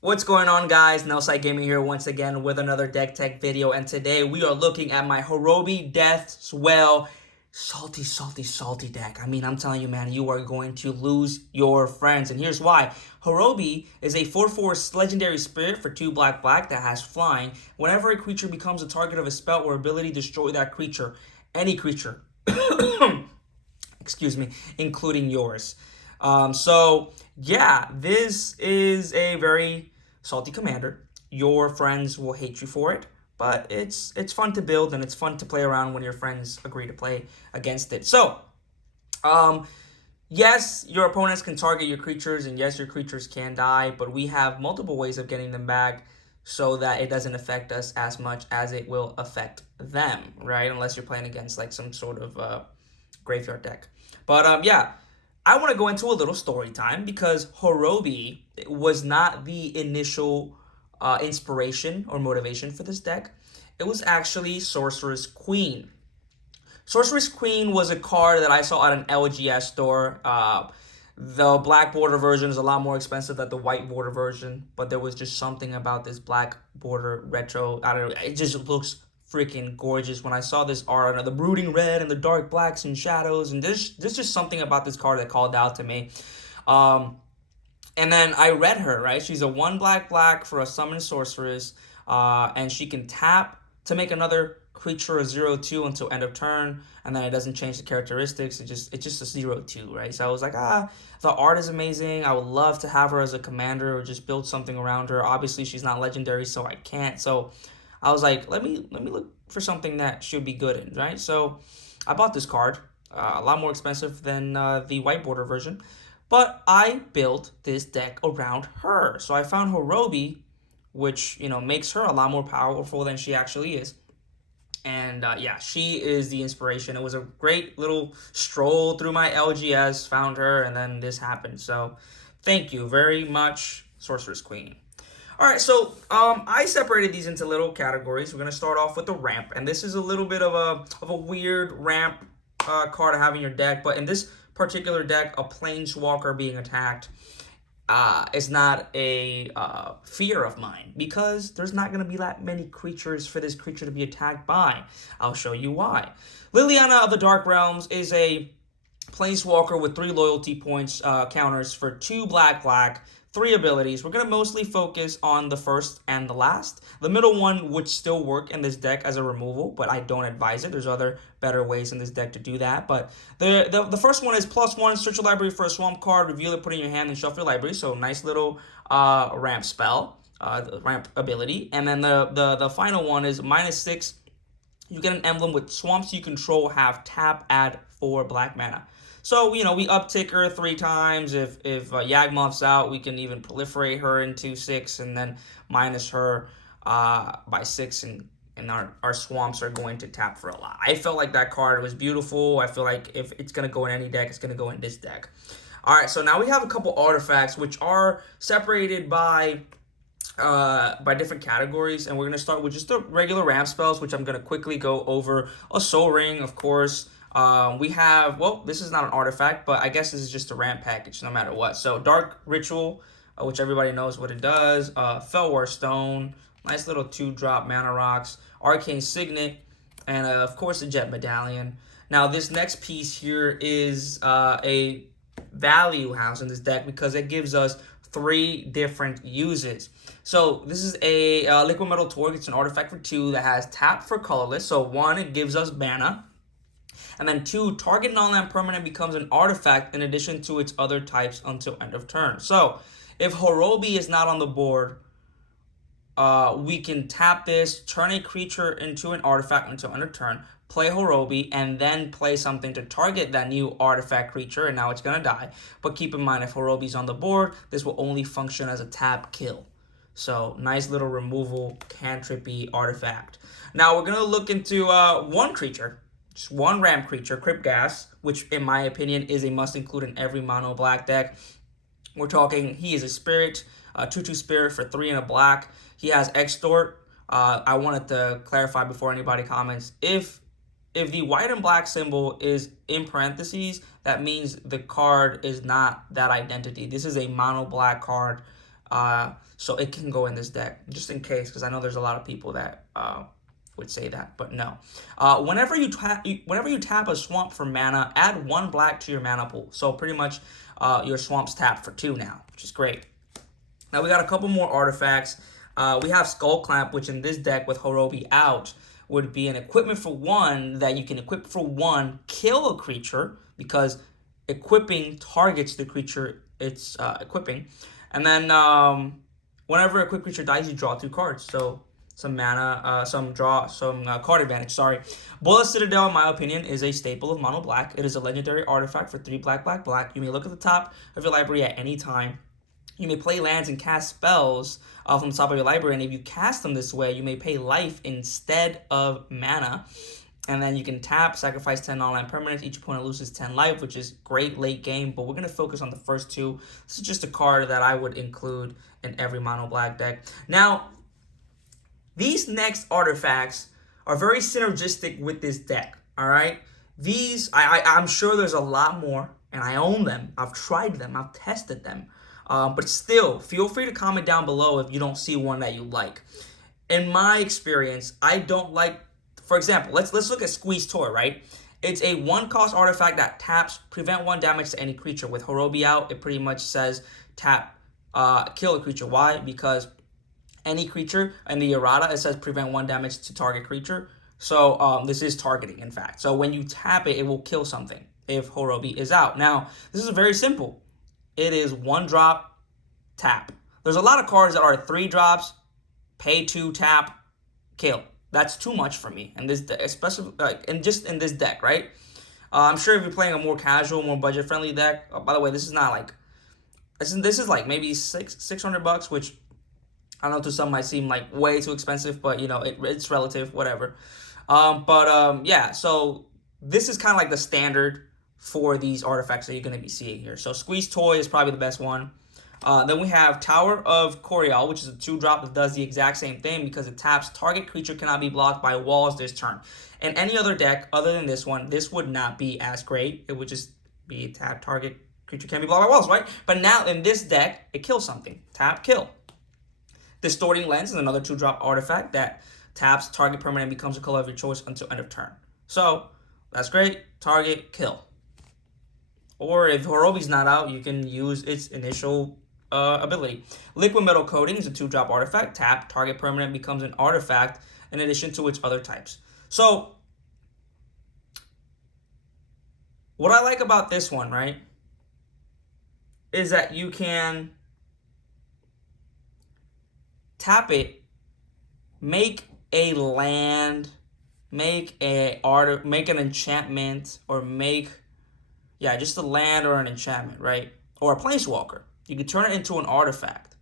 What's going on, guys? Nelside Gaming here once again with another deck tech video, and today we are looking at my Horobi Death's Wail salty, salty, salty deck. I mean, I'm telling you, man, you are going to lose your friends, and here's why. Horobi is a 4/4 legendary spirit for 2 black black that has flying. Whenever a creature becomes a target of a spell or ability, destroy that creature. Any creature. Excuse me, including yours. Yeah, this is a very salty commander. Your friends will hate you for it, but it's fun to build and it's fun to play around when your friends agree to play against it. Um, yes, your opponents can target your creatures, and yes, your creatures can die, but we have multiple ways of getting them back so that it doesn't affect us as much as it will affect them, right? Unless you're playing against like some sort of graveyard deck. Yeah, I want to go into a little story time because Horobi was not the initial inspiration or motivation for this deck. It was actually Sorceress Queen. Sorceress Queen was a card that I saw at an LGS store. The black border version is a lot more expensive than the white border version, but there was just something about this black border retro. I don't know. It just looks freaking gorgeous. When I saw this art, the brooding red and the dark blacks and shadows, and there's just something about this card that called out to me. Um, and then I read her, right? She's a 1 black black for a summon sorceress, and she can tap to make another creature a 0/2 until end of turn, and then it doesn't change the characteristics. It's just a 0/2, right? So I was like, the art is amazing. I would love to have her as a commander or just build something around her. Obviously, she's not legendary, so I can't. So I was like, let me look for something that should be good in, right? So I bought this card, a lot more expensive than the white border version, but I built this deck around her. So I found Horobi, which makes her a lot more powerful than she actually is. And yeah, she is the inspiration. It was a great little stroll through my LGS, found her, and then this happened. So thank you very much, Sorceress Queen. All right, so I separated these into little categories. We're gonna start off with the ramp, and this is a little bit of a weird ramp card to have in your deck. But in this particular deck, a planeswalker being attacked is not a fear of mine because there's not going to be that many creatures for this creature to be attacked by. I'll show you why. Liliana of the Dark Realms is a planeswalker with 3 loyalty points counters for 2 black black, 3 abilities. We're going to mostly focus on the first and the last. The middle one would still work in this deck as a removal, but I don't advise it. There's other better ways in this deck to do that. But the first one is +1, search your library for a swamp card, reveal it, put it in your hand, and shuffle your library. So nice little ramp spell, ramp ability. And then the final one is -6. You get an emblem with swamps you control have tap, add 4 black mana. So, we uptick her 3 times. If Yawgmoth's out, we can even proliferate her into 6 and then minus her by 6, and our swamps are going to tap for a lot. I felt like that card was beautiful. I feel like if it's going to go in any deck, it's going to go in this deck. All right, so now we have a couple artifacts which are separated by different categories, and we're going to start with just the regular ramp spells, which I'm going to quickly go over. A Soul Ring, of course. We have, well, this is not an artifact, but I guess this is just a ramp package no matter what. So Dark Ritual, which everybody knows what it does. Fellwar Stone, nice little 2-drop mana rocks. Arcane Signet, and of course the Jet Medallion. Now this next piece here is a value house in this deck because it gives us 3 different uses. So this is a Liquid Metal Torque. It's an artifact for 2 that has tap for colorless. So 1, it gives us mana. And then 2, target non-land permanent becomes an artifact in addition to its other types until end of turn. So if Horobi is not on the board, we can tap this, turn a creature into an artifact until end of turn, play Horobi, and then play something to target that new artifact creature, and now it's going to die. But keep in mind, if Horobi's on the board, this will only function as a tap kill. So nice little removal, cantrippy artifact. Now we're going to look into one creature. Just one ramp creature, Crypt Gas, which in my opinion is a must include in every mono black deck. We're talking, he is a spirit, 2/2 spirit for 3 and a black. He has Extort. I wanted to clarify before anybody comments. If the white and black symbol is in parentheses, that means the card is not that identity. This is a mono black card So it can go in this deck, just in case, because I know there's a lot of people that would say that, but no. Whenever you tap a swamp for mana, add 1 black to your mana pool. So pretty much your swamp's tapped for 2 now, which is great. Now we got a couple more artifacts. We have Skullclamp, which in this deck with Horobi out would be an equipment for 1 that you can equip for 1, kill a creature, because equipping targets the creature it's equipping. And then whenever a equipped creature dies, you draw 2 cards. So some mana, some card advantage, sorry. Bola Citadel, in my opinion, is a staple of mono black. It is a legendary artifact for 3 black, black, black. You may look at the top of your library at any time. You may play lands and cast spells from the top of your library, and if you cast them this way, you may pay life instead of mana. And then you can tap, sacrifice 10 non-land permanents. Each opponent loses 10 life, which is great late game, but we're going to focus on the first 2. This is just a card that I would include in every mono black deck. Now, these next artifacts are very synergistic with this deck, all right? These, I'm sure there's a lot more, and I own them. I've tried them. I've tested them. But still, feel free to comment down below if you don't see one that you like. In my experience, I don't like, for example, let's look at Squeeze Toy, right? It's a 1-cost artifact that taps, prevent 1 damage to any creature. With Horobi out, it pretty much says tap, kill a creature. Why? Because any creature in the errata, it says prevent 1 damage to target creature. So this is targeting, in fact. So when you tap it, it will kill something if Horobi is out. Now, this is very simple. It is 1 drop, tap. There's a lot of cards that are 3 drops, pay 2, tap, kill. That's too much for me, and this, especially in this deck, right? I'm sure if you're playing a more casual, more budget-friendly deck. By the way, this is not like this is like maybe $600, which I don't know, to some might seem like way too expensive, but you know it's relative, whatever. Yeah, so this is kind of like the standard for these artifacts that you're going to be seeing here. So Squeeze Toy is probably the best one. Then we have Tower of Coriol, which is a 2-drop that does the exact same thing because it taps target creature cannot be blocked by walls this turn. In any other deck other than this one, this would not be as great. It would just be tap target creature can't be blocked by walls, right? But now in this deck, it kills something. Tap, kill. Distorting Lens is another 2-drop artifact that taps target permanent and becomes a color of your choice until end of turn. So that's great. Target, kill. Or if Horobi's not out, you can use its initial ability. Liquid Metal Coating is a 2-drop artifact. Tap, target permanent becomes an artifact in addition to its other types. So what I like about this one, right, is that you can tap it, make a land, make an enchantment, or make, just a land or an enchantment, right? Or a planeswalker. You can turn it into an artifact,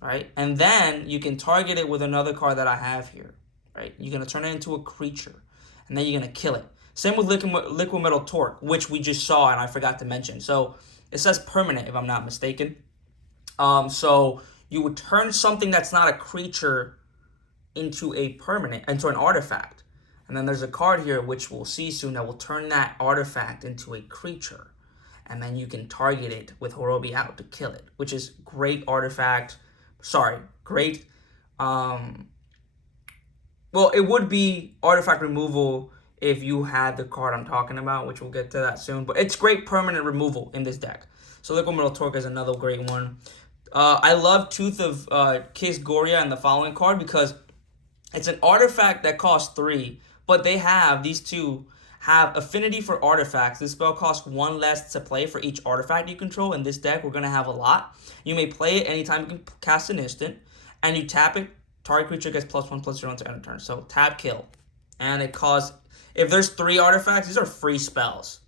right? And then you can target it with another card that I have here, right? You're going to turn it into a creature, and then you're going to kill it. Same with Liquid Metal Torque, which we just saw and I forgot to mention. So it says permanent, if I'm not mistaken. So you would turn something that's not a creature into an artifact. And then there's a card here, which we'll see soon, that will turn that artifact into a creature. And then you can target it with Horobi out to kill it, which is great artifact. Great. Well, it would be artifact removal if you had the card I'm talking about, which we'll get to that soon. But it's great permanent removal in this deck. So Liquid Metal Torque is another great one. I love Tooth of Kisgoria in the following card because it's an artifact that costs 3, but these two have affinity for artifacts. This spell costs 1 less to play for each artifact you control. In this deck, we're going to have a lot. You may play it anytime you can cast an instant, and you tap it, target creature gets +1/+0 until end of turn. So tap, kill. And it costs, if there's 3 artifacts, these are free spells.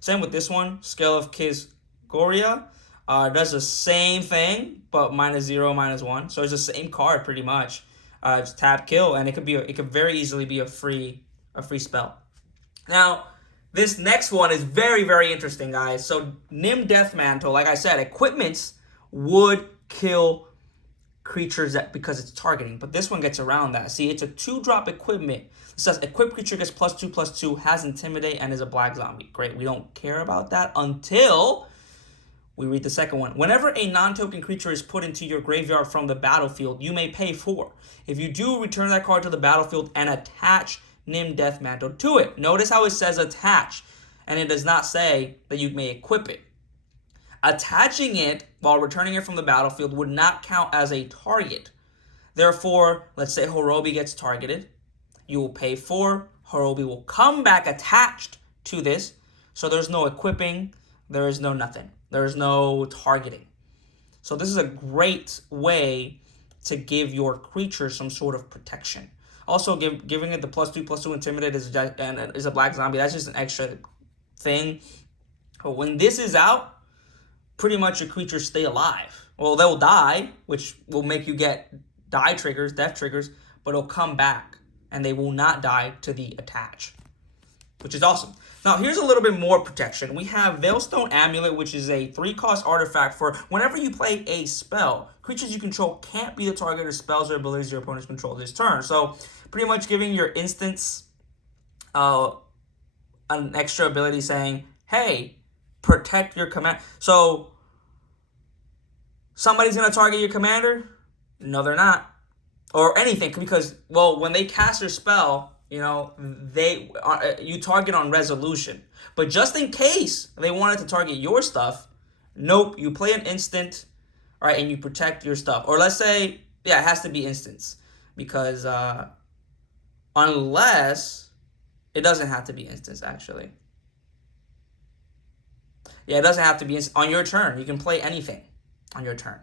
Same with this one, Scale of Kisgoria. Does the same thing, but -0, -1. So it's the same card pretty much. Just tap, kill, and it could very easily be a free spell. Now, this next one is very, very interesting, guys. So Nim Deathmantle, like I said, equipments would kill creatures because it's targeting, but this one gets around that. See, it's a 2-drop equipment. It says equipped creature gets +2/+2, has Intimidate, and is a black zombie. Great, we don't care about that until We read the second one. Whenever a non-token creature is put into your graveyard from the battlefield, you may pay 4. If you do, return that card to the battlefield and attach Nim Deathmantle to it. Notice how it says attach, and it does not say that you may equip it. Attaching it while returning it from the battlefield would not count as a target. Therefore, let's say Horobi gets targeted. You will pay 4. Horobi will come back attached to this. So there's no equipping. There is no nothing. There is no targeting. So this is a great way to give your creature some sort of protection. Also, giving it the +2/+2 Intimidate is a black zombie. That's just an extra thing. But when this is out, pretty much your creatures stay alive. Well, they'll die, which will make you get die triggers, death triggers, but it'll come back, and they will not die to the attach, which is awesome. Now, here's a little bit more protection. We have Veilstone Amulet, which is a 3-cost artifact for whenever you play a spell, creatures you control can't be the target of spells or abilities your opponents control this turn. So, pretty much giving your instants an extra ability saying, hey, protect your command. So, somebody's going to target your commander? No, they're not. Or anything, because, well, when they cast their spell, you know, you target on resolution. But just in case they wanted to target your stuff, nope, you play an instant, right, and you protect your stuff. Or let's say, yeah, it has to be instants. Because unless, it doesn't have to be instants, actually. Yeah, it doesn't have to be on your turn. You can play anything on your turn.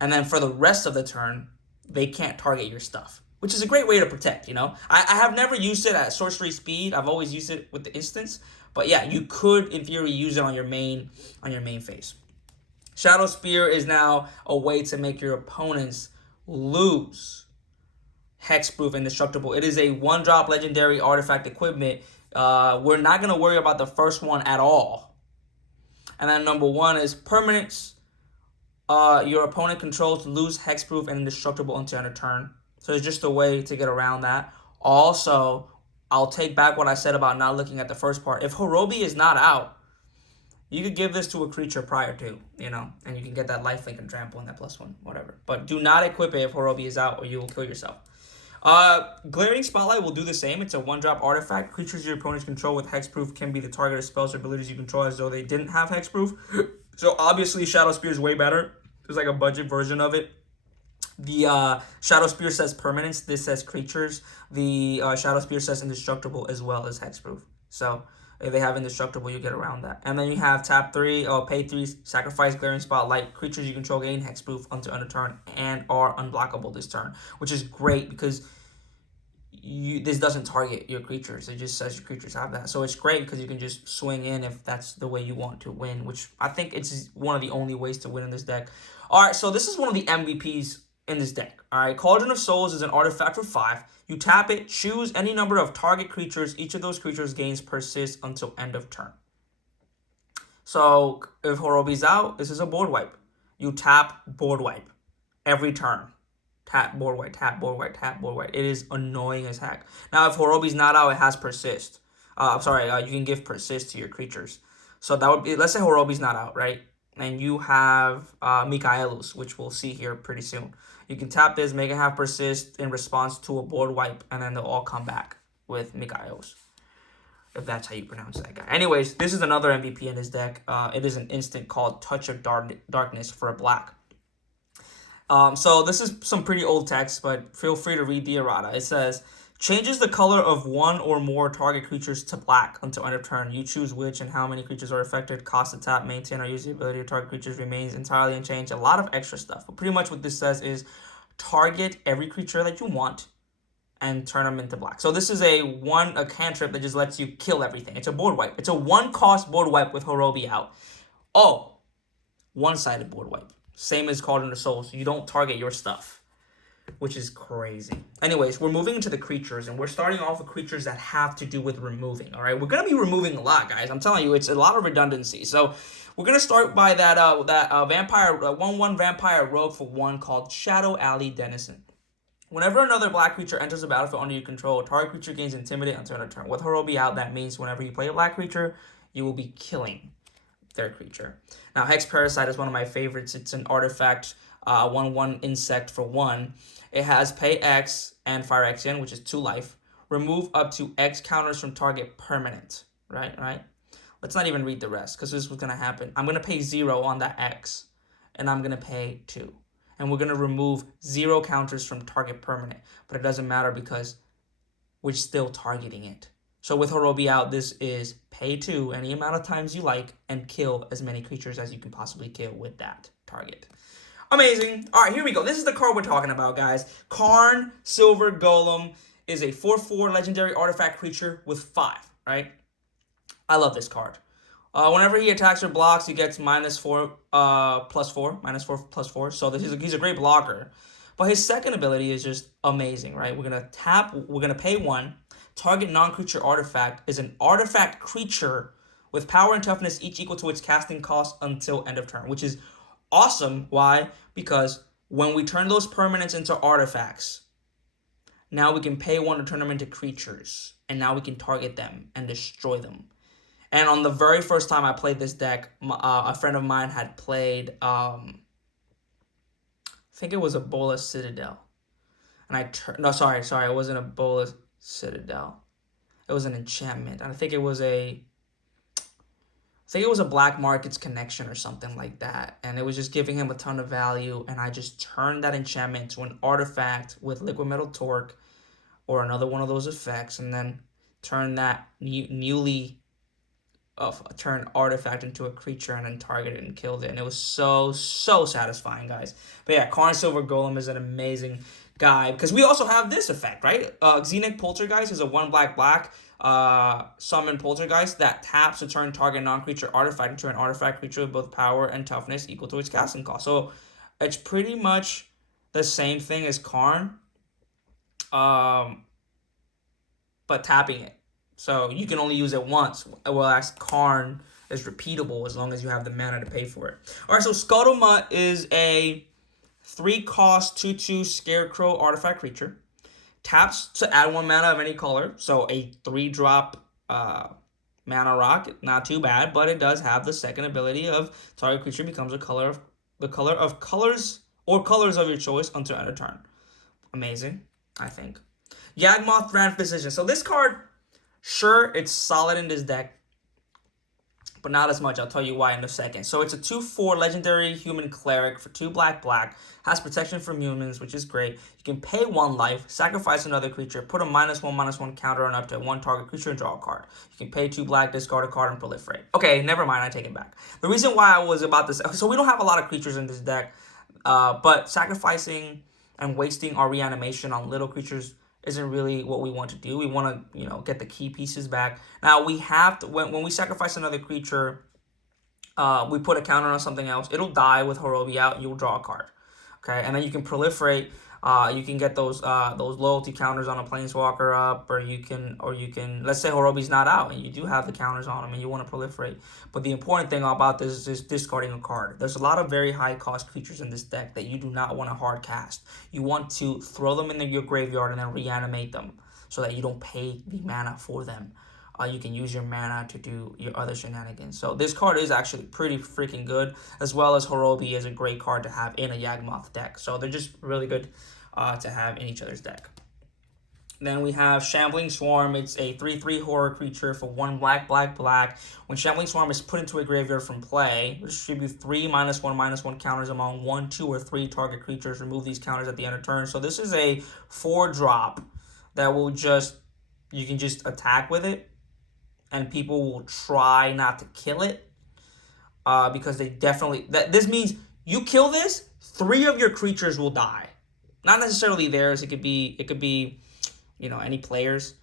And then for the rest of the turn, they can't target your stuff, which is a great way to protect, you know? I have never used it at sorcery speed. I've always used it with the instants. But yeah, you could, in theory, use it on your main phase. Shadow Spear is now a way to make your opponents lose hexproof, indestructible. It is a 1-drop legendary artifact equipment. We're not going to worry about the first one at all. And then number 1 is permanence. Your opponent controls lose hexproof and indestructible until end of turn. So it's just a way to get around that. Also, I'll take back what I said about not looking at the first part. If Horobi is not out, you could give this to a creature prior to, you know, and you can get that lifelink and trample and that +1, whatever. But do not equip it if Horobi is out or you will kill yourself. Glaring Spotlight will do the same. It's a 1-drop artifact. Creatures your opponents control with hexproof can be the target of spells or abilities you control as though they didn't have hexproof. So obviously Shadow Spear is way better. There's like a budget version of it. The Shadow Spear says permanence. This says creatures. The Shadow Spear says indestructible as well as hexproof. So if they have indestructible, you get around that. And then you have tap 3, pay 3, sacrifice Glaring Spotlight. Creatures you control gain hexproof until end of turn and are unblockable this turn, which is great because this doesn't target your creatures. It just says your creatures have that. So it's great because you can just swing in if that's the way you want to win, which I think it's one of the only ways to win in this deck. All right, so this is one of the MVPs in this deck. All right, Cauldron of Souls is an artifact for 5. You tap it, choose any number of target creatures. Each of those creatures gains persist until end of turn. So if Horobi's out, this is a board wipe. You tap board wipe every turn. Tap board wipe, tap board wipe, tap board wipe. It is annoying as heck. Now if Horobi's not out, it has persist. You can give persist to your creatures. So that would be, let's say Horobi's not out, right? And you have Mikaelus, which we'll see here pretty soon. You can tap this, make it have persist in response to a board wipe, and then they'll all come back with Mikaelus, if that's how you pronounce that guy. Anyways, this is another MVP in this deck. It is an instant called Touch of Darkness for a black. So this is some pretty old text, but feel free to read the errata. It says, changes the color of one or more target creatures to black until end of turn. You choose which and how many creatures are affected. Cost to tap, maintain, or use the ability of target creatures remains entirely unchanged. A lot of extra stuff. But pretty much what this says is target every creature that you want and turn them into black. So this is a cantrip that just lets you kill everything. It's a board wipe. It's a 1-cost board wipe with Horobi out. Oh, one-sided board wipe. Same as Cauldron of Souls. You don't target your stuff, which is crazy. Anyways, we're moving into the creatures, and we're starting off with creatures that have to do with removing, all right? We're going to be removing a lot, guys. I'm telling you, it's a lot of redundancy. So we're going to start by that 1/1 vampire rogue for 1 called Shadow Alley Denizen. Whenever another black creature enters the battlefield under your control, target creature gains Intimidate until end of turn. With Horobi out, that means whenever you play a black creature, you will be killing their creature. Now, Hex Parasite is one of my favorites. It's an artifact, 1/1 insect for 1. It has pay X and fire X in, which is 2 life. Remove up to X counters from target permanent. Right? Let's not even read the rest, because this is what's going to happen. I'm going to pay 0 on that X, and I'm going to pay 2. And we're going to remove 0 counters from target permanent. But it doesn't matter because we're still targeting it. So with Horobi out, this is pay 2 any amount of times you like and kill as many creatures as you can possibly kill with that target. Amazing. All right, here we go. This is the card we're talking about, guys. Karn Silver Golem is a 4/4 legendary artifact creature with 5, right? I love this card. Whenever he attacks or blocks, he gets -4, +4, -4, +4. So he's a great blocker. But his second ability is just amazing, right? We're gonna pay 1. Target non-creature artifact is an artifact creature with power and toughness each equal to its casting cost until end of turn, which is awesome. Why? Because when we turn those permanents into artifacts, now we can pay 1 to turn them into creatures, and now we can target them and destroy them. And on the very first time I played this deck, a friend of mine had played, I think it was a Bola Citadel. And it wasn't a Bola Citadel. It was an enchantment. And I think it was a Black Markets Connection or something like that. And it was just giving him a ton of value. And I just turned that enchantment to an artifact with Liquid Metal Torque or another one of those effects. And then turned that newly turn artifact into a creature and then target it and killed it. And it was so satisfying, guys. But yeah, Karn Silver Golem is an amazing guy because we also have this effect, right? Xenic Poltergeist is a 1 black summon Poltergeist that taps to turn target non-creature artifact into an artifact creature with both power and toughness equal to its casting cost. So it's pretty much the same thing as Karn, but tapping it. So you can only use it once, whereas Karn is repeatable as long as you have the mana to pay for it. All right, so Scuttlemutt is a 3-cost 2/2 Scarecrow artifact creature. Taps to add 1 mana of any color, so a 3-drop mana rock, not too bad, but it does have the second ability of target creature becomes the color of colors of your choice until end of turn. Amazing, I think. Yawgmoth Grand Physician. So this card, sure, it's solid in this deck, but not as much. I'll tell you why in a second. So it's a 2/4 legendary human cleric for 2 black, has protection from humans, which is great. You can pay 1 life, sacrifice another creature, put a -1/-1 counter on up to 1 target creature and draw a card. You can pay 2 black, discard a card, and proliferate. Okay, never mind, I take it back. The reason why I was about this, so we don't have a lot of creatures in this deck, but sacrificing and wasting our reanimation on little creatures isn't really what we want to do. We want to, get the key pieces back. Now, we have to, when we sacrifice another creature, we put a counter on something else. It'll die with Horobi out. You'll draw a card. Okay, and then you can proliferate. You can get those loyalty counters on a planeswalker up, or you can let's say Horobi's not out and you do have the counters on him and you want to proliferate. But the important thing about this is discarding a card. There's a lot of very high cost creatures in this deck that you do not want to hard cast. You want to throw them in your graveyard and then reanimate them so that you don't pay the mana for them. You can use your mana to do your other shenanigans. So this card is actually pretty freaking good, as well as Horobi is a great card to have in a Yawgmoth deck. So they're just really good to have in each other's deck. Then we have Shambling Swarm. It's a 3/3 horror creature for 1 black. When Shambling Swarm is put into a graveyard from play, distribute 3 -1/-1 counters among 1, 2, or 3 target creatures. Remove these counters at the end of turn. So this is a 4-drop that will you can just attack with it, and people will try not to kill it because they definitely... This means you kill this, 3 of your creatures will die. Not necessarily theirs. It could be any players.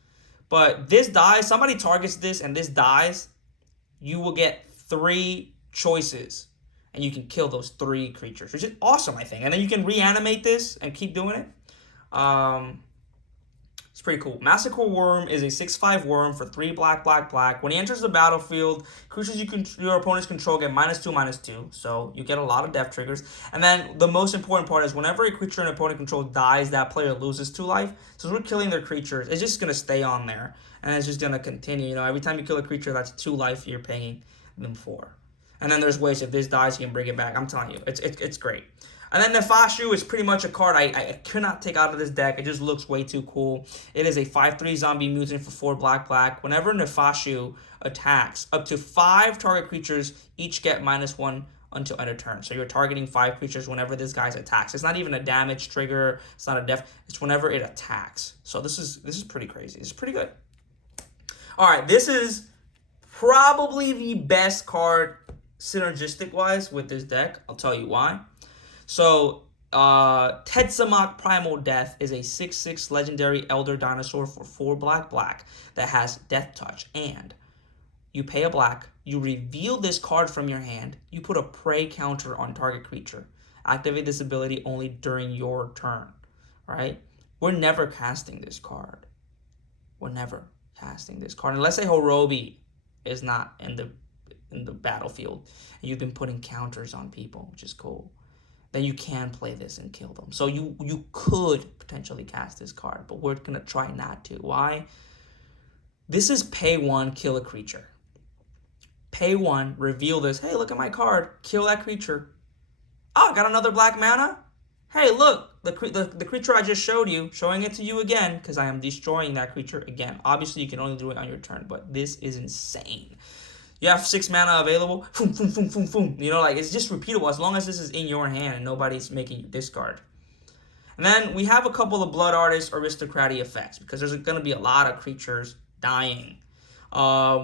But this dies. Somebody targets this and this dies. You will get 3 choices. And you can kill those 3 creatures, which is awesome, I think. And then you can reanimate this and keep doing it. It's pretty cool. Massacre Worm is a 6/5 worm for 3 black. When he enters the battlefield, creatures your opponents control get -2/-2. So you get a lot of death triggers. And then the most important part is whenever a creature an opponent controls dies, that player loses 2 life. So as we're killing their creatures, it's just going to stay on there. And it's just going to continue. Every time you kill a creature, that's 2 life you're paying them for. And then there's ways if this dies, you can bring it back. I'm telling you, it's great. And then Nefashu is pretty much a card I cannot take out of this deck. It just looks way too cool. It is a 5/3 zombie mutant for 4 black. Whenever Nefashu attacks, up to 5 target creatures each get -1 until end of turn. So you're targeting 5 creatures whenever this guy attacks. It's not even a damage trigger. It's not a death. It's whenever it attacks. So this is pretty crazy. It's pretty good. All right, this is probably the best card synergistic-wise with this deck. I'll tell you why. So, Tetsamok Primal Death is a 6/6 legendary elder dinosaur for 4 black that has Death Touch. And you pay a black, you reveal this card from your hand, you put a prey counter on target creature. Activate this ability only during your turn, right? We're never casting this card. We're never casting this card. Unless a Horobi is not in the battlefield and you've been putting counters on people, which is cool. Then you can play this and kill them. So you could potentially cast this card, but we're going to try not to. Why? This is pay 1, kill a creature. Pay 1, reveal this. Hey, look at my card. Kill that creature. Oh, I got another black mana? Hey, look, the creature I just showed you, showing it to you again, because I am destroying that creature again. Obviously, you can only do it on your turn, but this is insane. You have 6 mana available. Boom, boom, boom, boom, boom. You know, like, it's just repeatable as long as this is in your hand and nobody's making you discard. And then we have a couple of Blood Artist aristocratic effects because there's going to be a lot of creatures dying.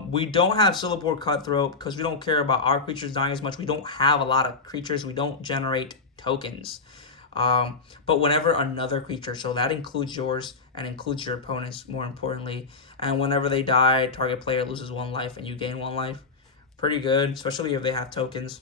We don't have Syllabore Cutthroat because we don't care about our creatures dying as much. We don't have a lot of creatures. We don't generate tokens. But whenever another creature, so that includes yours and includes your opponent's, more importantly, and whenever they die, target player loses 1 life and you gain 1 life. Pretty good, especially if they have tokens.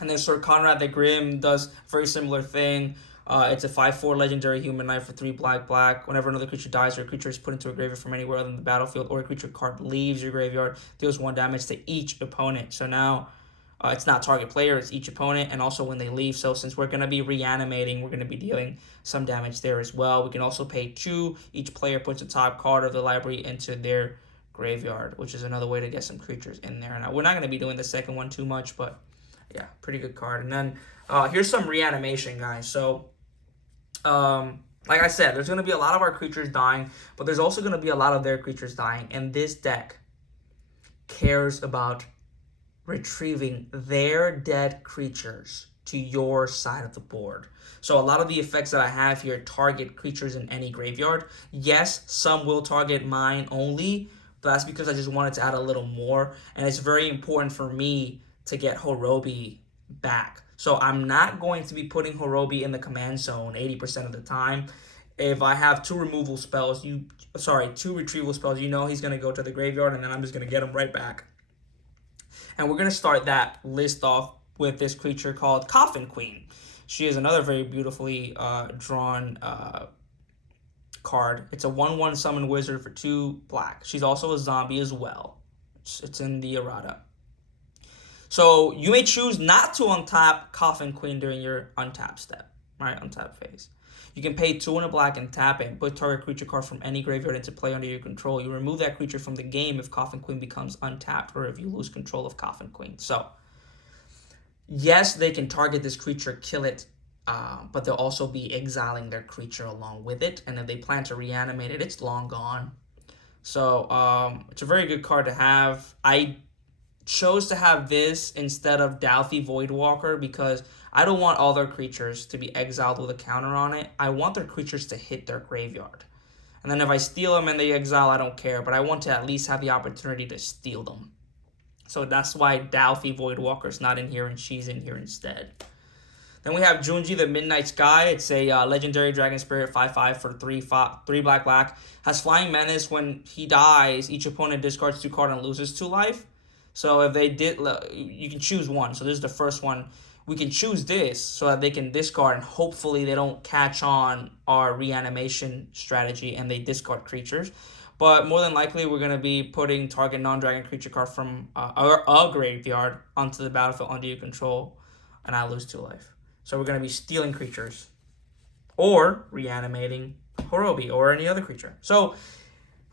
And then Sir Conrad the Grim does a very similar thing. It's a 5/4 legendary human knight for 3 black. Whenever another creature dies or a creature is put into a graveyard from anywhere other than the battlefield or a creature card leaves your graveyard, deals 1 damage to each opponent. So now it's not target player, it's each opponent, and also when they leave. So since we're going to be reanimating, we're going to be dealing some damage there as well. We can also pay 2. Each player puts a top card of the library into their graveyard, which is another way to get some creatures in there. Now, we're not going to be doing the second one too much, but yeah, pretty good card. And then here's some reanimation, guys. So, like I said, there's going to be a lot of our creatures dying, but there's also going to be a lot of their creatures dying. And this deck cares about retrieving their dead creatures to your side of the board. So a lot of the effects that I have here target creatures in any graveyard. Yes, some will target mine only, but that's because I just wanted to add a little more. And it's very important for me to get Horobi back. So I'm not going to be putting Horobi in the command zone 80% of the time. If I have 2 removal spells, 2 retrieval spells, you know he's going to go to the graveyard, and then I'm just going to get him right back. And we're going to start that list off with this creature called Coffin Queen. She is another very beautifully drawn card. It's a 1/1 summon wizard for 2 black. She's also a zombie as well. It's in the errata. So you may choose not to untap Coffin Queen during your untap step, right? Untap phase. You can pay 2 and a black and tap it and put target creature card from any graveyard into play under your control. You remove that creature from the game if Coffin Queen becomes untapped or if you lose control of Coffin Queen. So, yes, they can target this creature, kill it, but they'll also be exiling their creature along with it. And if they plan to reanimate it, it's long gone. So, it's a very good card to have. I chose to have this instead of Dalthy Voidwalker because I don't want all their creatures to be exiled with a counter on it. I want their creatures to hit their graveyard. And then if I steal them and they exile, I don't care. But I want to at least have the opportunity to steal them. So that's why Dalthy Voidwalker's not in here and she's in here instead. Then we have Junji the Midnight Sky. It's a legendary dragon spirit, 5/5 for 3 black. Has Flying Menace. When he dies, each opponent discards 2 cards and loses 2 life. So if they did, you can choose one. So this is the first one. We can choose this so that they can discard, and hopefully they don't catch on our reanimation strategy and they discard creatures. But more than likely, we're going to be putting target non-dragon creature card from a graveyard onto the battlefield under your control, and I lose 2 life. So we're going to be stealing creatures or reanimating Horobi or any other creature. So,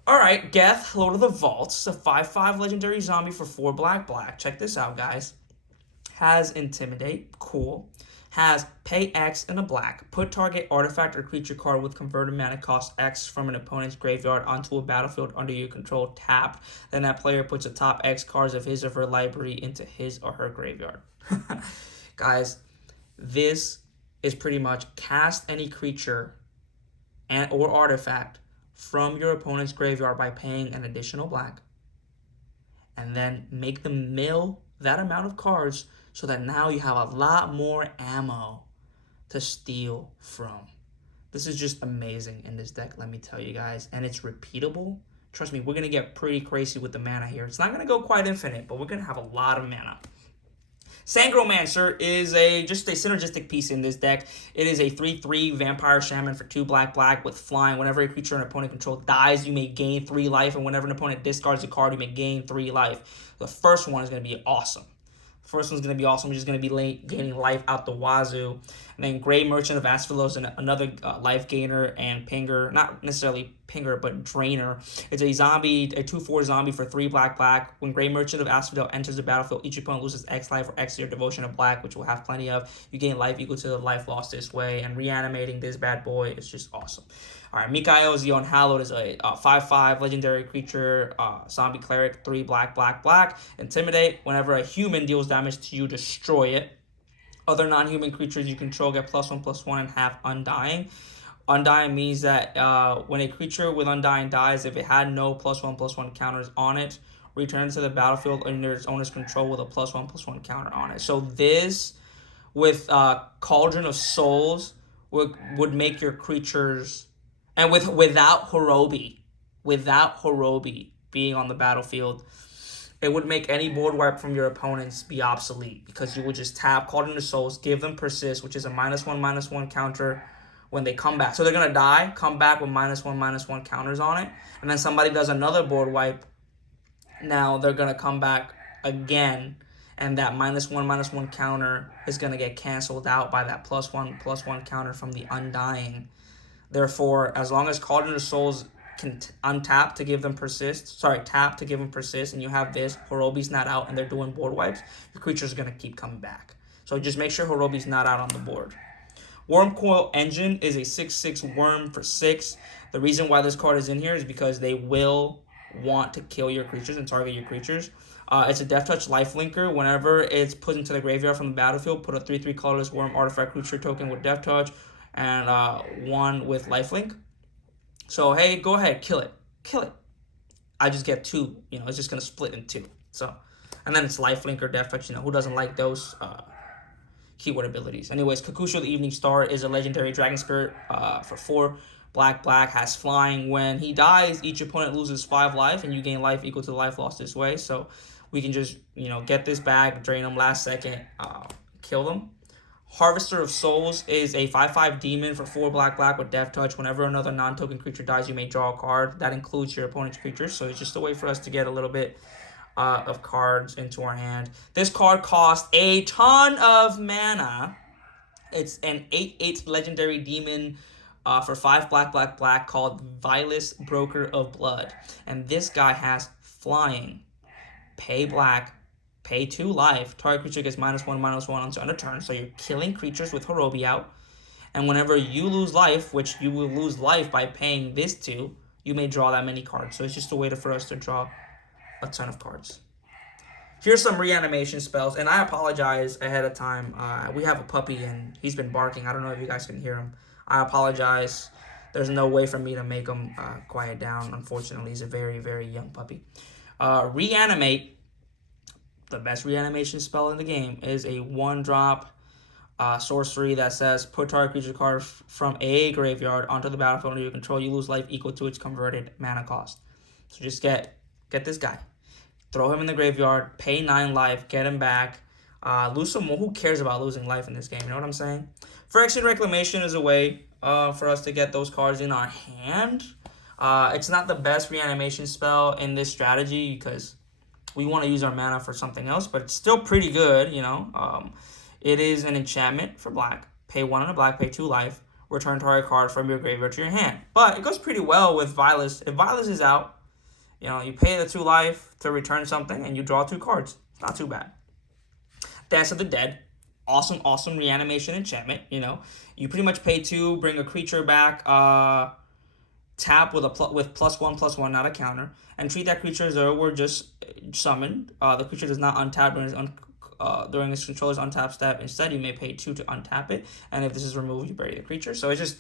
all right, Geth, Lord of the Vaults, a 5/5 legendary zombie for 4 black. Check this out, guys. has Intimidate, cool. Has pay X in a black. Put target artifact or creature card with converted mana cost X from an opponent's graveyard onto a battlefield under your control tapped. Then that player puts the top X cards of his or her library into his or her graveyard. Guys, this is pretty much cast any creature and or artifact from your opponent's graveyard by paying an additional black. And then make them mill that amount of cards so that now you have a lot more ammo to steal from. This is just amazing in this deck, let me tell you guys. And it's repeatable. Trust me, we're going to get pretty crazy with the mana here. It's not going to go quite infinite, but we're going to have a lot of mana. Sangromancer is just a synergistic piece in this deck. It is a 3/3 Vampire Shaman for 2 black with flying. Whenever a creature an opponent control dies, you may gain 3 life. And whenever an opponent discards a card, you may gain 3 life. The first one is going to be awesome. First one's going to be awesome. We're just going to be gaining life out the wazoo. And then Grey Merchant of Asphylos, and another life gainer and pinger. Not necessarily pinger, but drainer. It's a zombie, a 2/4 zombie for 3 black. When Grey Merchant of Asphylos enters the battlefield, each opponent loses X life or X your devotion of black, which we'll have plenty of. You gain life equal to the life lost this way. And reanimating this bad boy is just awesome. All right, Mikael the Unhallowed is a 5/5 legendary creature, zombie cleric, 3 black. Intimidate. Whenever a human deals damage to you, destroy it. Other non-human creatures you control get +1/+1 and have Undying. Undying means that when a creature with Undying dies, if it had no +1/+1 counters on it, returns to the battlefield under its owner's control with a +1/+1 counter on it. So this, with Cauldron of Souls, would make your creatures... And without Horobi being on the battlefield, it would make any board wipe from your opponents be obsolete, because you would just tap Cauldron of Souls, give them Persist, which is a -1/-1 counter when they come back. So they're going to die, come back with -1/-1 counters on it, and then somebody does another board wipe. Now they're going to come back again, and that -1/-1 counter is going to get canceled out by that +1/+1 counter from the Undying. Therefore, as long as Cauldron of Souls can tap to give them persist, and you have this, Horobi's not out, and they're doing board wipes, your creature's going to keep coming back. So just make sure Horobi's not out on the board. Wormcoil Engine is a 6/6 worm for 6. The reason why this card is in here is because they will want to kill your creatures and target your creatures. It's a Death Touch lifelinker. Whenever it's put into the graveyard from the battlefield, put a 3/3 colorless worm artifact creature token with Death Touch, and 1 with lifelink. So hey, go ahead, kill it. I just get 2. It's just gonna split in 2. So, and then it's lifelink or Death Touch. Who doesn't like those keyword abilities? Anyways, Kakusho the Evening Star is a legendary dragon spirit for 4 black, has flying. When he dies, each opponent loses 5 life, and you gain life equal to the life lost this way. So we can just get this back, drain them last second, kill them. Harvester of Souls is a 5/5 demon for 4 black with Death Touch. Whenever another non-token creature dies, you may draw a card. That includes your opponent's creatures, so it's just a way for us to get a little bit of cards into our hand. This card costs a ton of mana. It's an 8/8 legendary demon for 5 black called Vilus Broker of Blood. And this guy has flying, pay black, pay 2 life. Target creature gets -1/-1 until end of turn. So you're killing creatures with Horobi out. And whenever you lose life, which you will lose life by paying this 2, you may draw that many cards. So it's just a way for us to draw a ton of cards. Here's some reanimation spells. And I apologize ahead of time. We have a puppy and he's been barking. I don't know if you guys can hear him. I apologize. There's no way for me to make him quiet down. Unfortunately, he's a very, very young puppy. Reanimate. The best reanimation spell in the game is a 1-drop sorcery that says put target creature card from a graveyard onto the battlefield under your control. You lose life equal to its converted mana cost. So just get this guy, throw him in the graveyard, pay 9 life, get him back, lose some more. Who cares about losing life in this game? You know what I'm saying? Phyrexian Reclamation is a way for us to get those cards in our hand. It's not the best reanimation spell in this strategy because we want to use our mana for something else, but it's still pretty good, It is an enchantment for black. Pay 1 on a black, pay 2 life. Return target card from your graveyard to your hand. But it goes pretty well with Vilus. If Vilus is out, you pay the 2 life to return something, and you draw 2 cards. It's not too bad. Dance of the Dead. Awesome reanimation enchantment, you know. You pretty much pay 2, bring a creature back, tap with with +1/+1, not a counter, and treat that creature as though it were just summoned. The creature does not untap during its controller's untap step. Instead, you may pay 2 to untap it, and if this is removed, you bury the creature. So it's just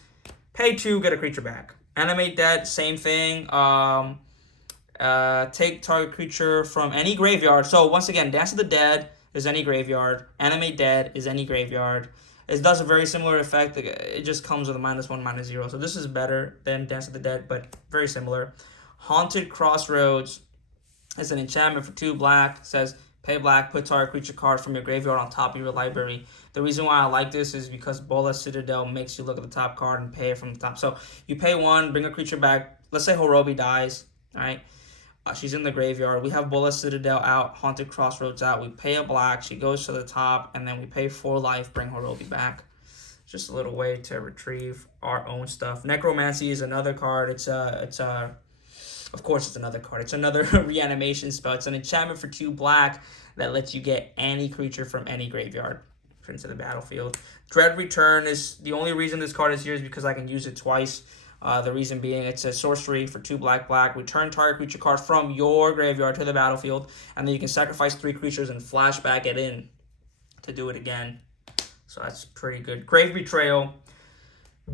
pay 2, get a creature back. Animate Dead, same thing. Take target creature from any graveyard. So once again, Dance of the Dead is any graveyard. Animate Dead is any graveyard. It does a very similar effect. It just comes with a -1, -0. So this is better than Dance of the Dead, but very similar. Haunted Crossroads is an enchantment for 2 black. It says pay black, put target creature card from your graveyard on top of your library. The reason why I like this is because Bola Citadel makes you look at the top card and pay it from the top. So you pay 1, bring a creature back. Let's say Horobi dies, all right? She's in the graveyard. We have Bola Citadel out, Haunted Crossroads out. We pay a black. She goes to the top, and then we pay 4 life, bring Horobi back. Just a little way to retrieve our own stuff. Necromancy is another card. Of course, it's another card. It's another reanimation spell. It's an enchantment for 2 black that lets you get any creature from any graveyard into the battlefield. Dread Return is the only reason this card is here is because I can use it twice. The reason being, it's a sorcery for 2 black. Return target creature card from your graveyard to the battlefield, and then you can sacrifice 3 creatures and flashback it in to do it again. So that's pretty good. Grave Betrayal,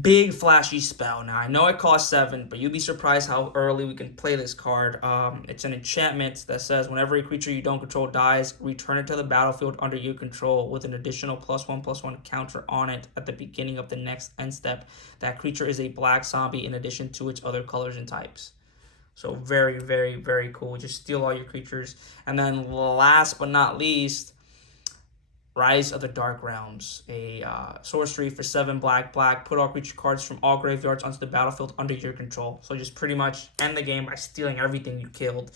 big flashy spell. Now I know it costs 7, but you'd be surprised how early we can play this card. It's an enchantment that says whenever a creature you don't control dies, return it to the battlefield under your control with an additional +1/+1 counter on it at the beginning of the next end step. That creature is a black zombie in addition to its other colors and types. So very, very, very cool. Just steal all your creatures. And then last but not least, Rise of the Dark Realms, a sorcery for 7 black. Put all creature cards from all graveyards onto the battlefield under your control. So just pretty much end the game by stealing everything you killed.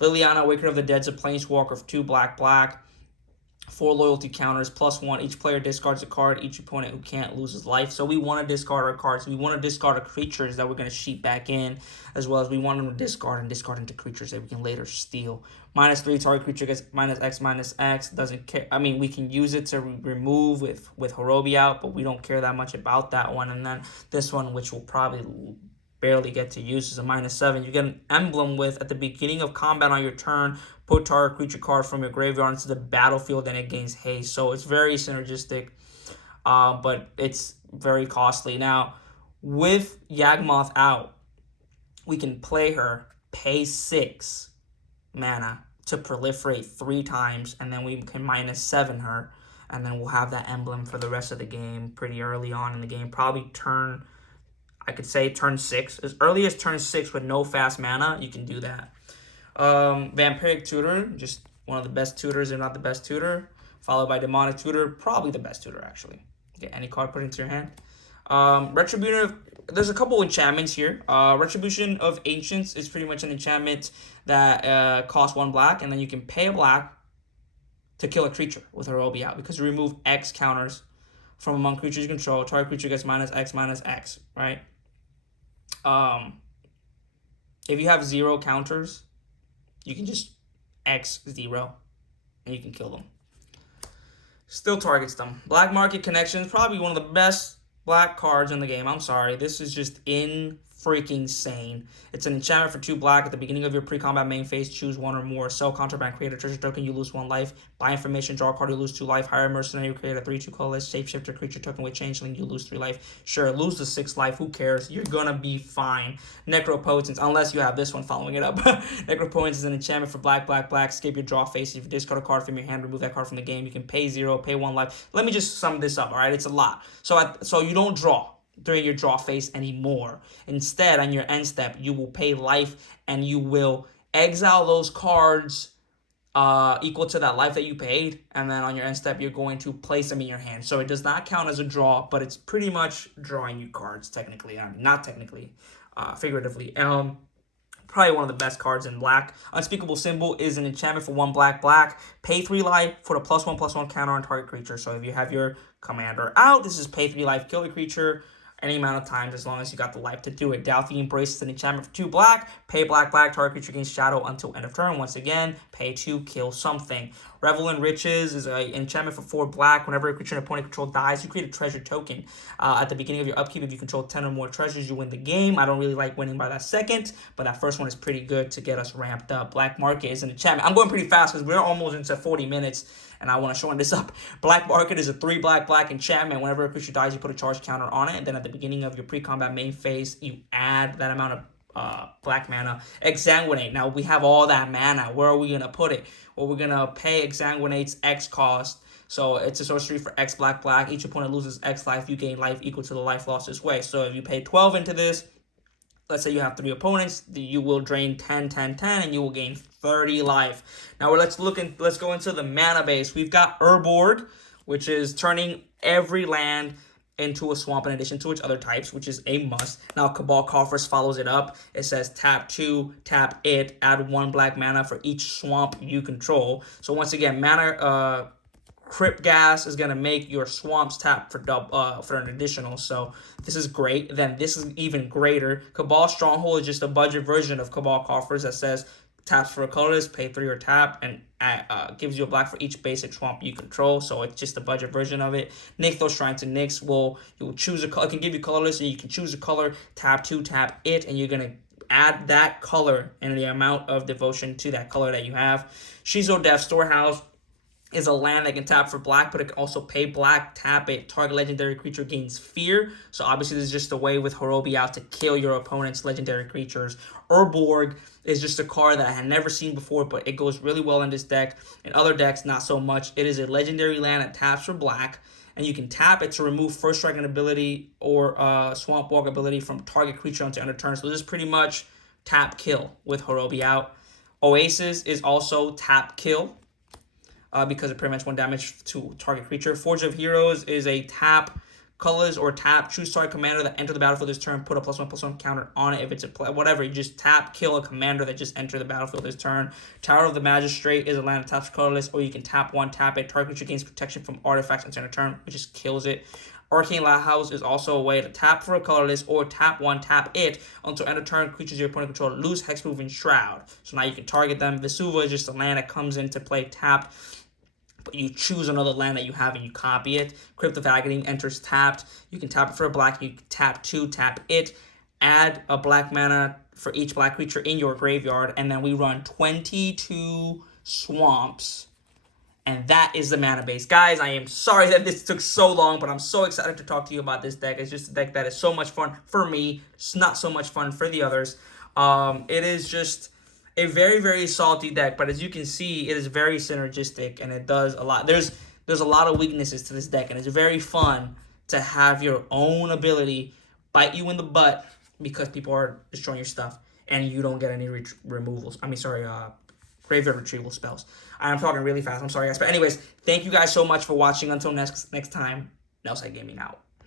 Liliana, Waker of the Dead's a planeswalker for 2 black. 4 loyalty counters, +1. Each player discards a card. Each opponent who can't loses life. So we want to discard our cards. We want to discard our creatures that we're going to sheep back in, as well as we want them to discard into creatures that we can later steal. -3, target creature gets -X/-X. Doesn't care. I mean, we can use it to remove with Horobi out, but we don't care that much about that one. And then this one, which we'll probably barely get to use, is a -7. You get an emblem with, at the beginning of combat on your turn, put target creature card from your graveyard into the battlefield and it gains haste. So it's very synergistic, but it's very costly. Now, with Yawgmoth out, we can play her, pay 6 mana to proliferate 3 times, and then we can -7 her, and then we'll have that emblem for the rest of the game pretty early on in the game. Probably turn 6. As early as turn 6 with no fast mana, you can do that. Vampiric Tutor, just one of the best tutors, if not the best tutor. Followed by Demonic Tutor, probably the best tutor, actually. Get any card put into your hand. Retribution, there's a couple enchantments here. Retribution of Ancients is pretty much an enchantment that costs 1 black, and then you can pay a black to kill a creature with Horobi out, because you remove X counters from among creatures you control. Target creature gets -X/-X, right? If you have 0 counters, you can just X0 and you can kill them. Still targets them. Black Market Connections, probably one of the best black cards in the game. I'm sorry. This is just freaking sane. It's an enchantment for 2 black. At the beginning of your pre-combat main phase, choose 1 or more. Sell contraband, create a treasure token, you lose 1 life. Buy information, draw a card, you lose 2 life. Hire a mercenary, create a 3/2 colorless shapeshifter creature token with changeling, you lose 3 life. Sure, lose the 6 life, who cares? You're gonna be fine. Necropotence, unless you have this one following it up. Necropotence is an enchantment for black. Skip your draw phase. If you discard a card from your hand, remove that card from the game. You can pay 0, pay 1 life. Let me just sum this up, alright? It's a lot. So you don't draw during your draw phase anymore. Instead, on your end step, you will pay life and you will exile those cards equal to that life that you paid, and then on your end step, you're going to place them in your hand. So it does not count as a draw, but it's pretty much drawing you cards, technically. I mean, not technically, figuratively. Probably one of the best cards in black. Unspeakable Symbol is an enchantment for 1 black. Pay 3 life for the +1/+1 counter on target creature. So if you have your commander out, this is pay 3 life, kill the creature any amount of times as long as you got the life to do it. Dauthi Embrace is an enchantment for 2 black. Pay black. Target creature gains shadow until end of turn. Once again, pay 2, kill something. Revel in Riches is an enchantment for 4 black. Whenever a creature an opponent control dies, you create a treasure token. At the beginning of your upkeep, if you control 10 or more treasures, you win the game. I don't really like winning by that second, but that first one is pretty good to get us ramped up. Black Market is an enchantment. I'm going pretty fast because we're almost into 40 minutes, and I want to shorten this up. Black Market is a 3 black enchantment. Whenever a creature dies, you put a charge counter on it, and then at the beginning of your pre-combat main phase, you add that amount of black mana. Exsanguinate. Now we have all that mana. Where are we gonna put it? Well, we're gonna pay Exsanguinate's X cost. So it's a sorcery for X black. Each opponent loses X life. You gain life equal to the life lost this way. So if you pay 12 into this, let's say you have 3 opponents, you will drain 10, 10, 10, and you will gain 30 life. Now let's go into the mana base. We've got Urborg, which is turning every land into a swamp in addition to its other types, which is a must. Now, Cabal Coffers follows it up. It says tap 2, tap it, add 1 black mana for each swamp you control. So once again, mana Crypt Gas is going to make your swamps tap for an additional. So this is great. Then this is even greater. Cabal Stronghold is just a budget version of Cabal Coffers that says taps for a colorless, pay 3 or tap, and gives you a black for each basic swamp you control. So it's just a budget version of it. Nykthos Shrine to Nyx you'll choose a color. It can give you colorless, and you can choose a color. Tap 2, tap it, and you're gonna add that color and the amount of devotion to that color that you have. Shizo Death Storehouse is a land that can tap for black, but it can also pay black, tap it, target legendary creature gains fear. So obviously this is just a way with Horobi out to kill your opponent's legendary creatures. Urborg is just a card that I had never seen before, but it goes really well in this deck. In other decks, not so much. It is a legendary land that taps for black, and you can tap it to remove first striking ability or swamp walk ability from target creature onto end of turn. So this is pretty much tap kill with Horobi out. Oasis is also tap kill, because it prevents 1 damage to target creature. Forge of Heroes is a tap colors or tap choose target commander that enter the battlefield this turn, put a +1/+1 counter on it. If it's a play, whatever, you just tap kill a commander that just entered the battlefield this turn. Tower of the Magistrate is a land that taps colorless, or you can tap 1, tap it, target creature gains protection from artifacts until end of turn, which just kills it. Arcane Lighthouse is also a way to tap for a colorless or tap 1, tap it until end of turn. Creatures your opponent control lose hexproof and shroud. So now you can target them. Vesuva is just a land that comes into play tapped, but you choose another land that you have and you copy it. Crypt of Agony enters tapped. You can tap it for a black. You can tap 2, tap it. Add a black mana for each black creature in your graveyard. And then we run 22 swamps. And that is the mana base. Guys, I am sorry that this took so long, but I'm so excited to talk to you about this deck. It's just a deck that is so much fun for me. It's not so much fun for the others. It is just a very, very salty deck, but as you can see, it is very synergistic, and it does a lot. There's a lot of weaknesses to this deck, and it's very fun to have your own ability bite you in the butt because people are destroying your stuff, and you don't get any removals. Graveyard retrieval spells. I'm talking really fast. I'm sorry, guys. But anyways, thank you guys so much for watching. Until next time, Nelside Gaming out.